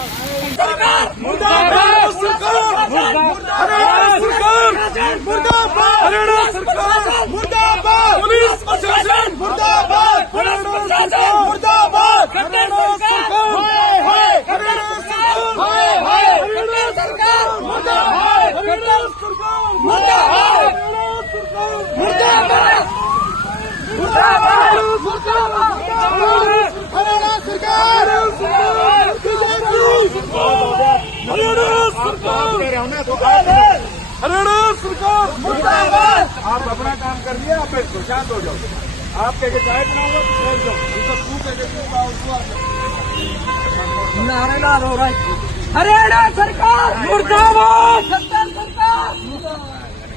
सरकार मुर्दाबाद, सरकार हरियाणा सरकार मुर्दाबाद, हरियाणा सरकार मुर्दाबाद, पुलिस प्रशासन मुर्दाबाद, हरियाणा सरकार मुर्दाबाद, हरियाणा सरकार हरियाणा सरकार हरियाणा सरकार मुर्दाबाद, हरियाणा सरकार मुर्दाबाद, मुर्दाबाद मुर्दाबाद हरियाणा सरकार हरियाणा सरकार हरियाणा सरकार मुर्दाबाद। आप अपना काम कर लिया, आप शांत हो जाओ। आप कह के चाय बनाओगे तो छोड़ दो, तू कह के नारेदार हो रहा है। हरियाणा सरकार मुर्दाबाद।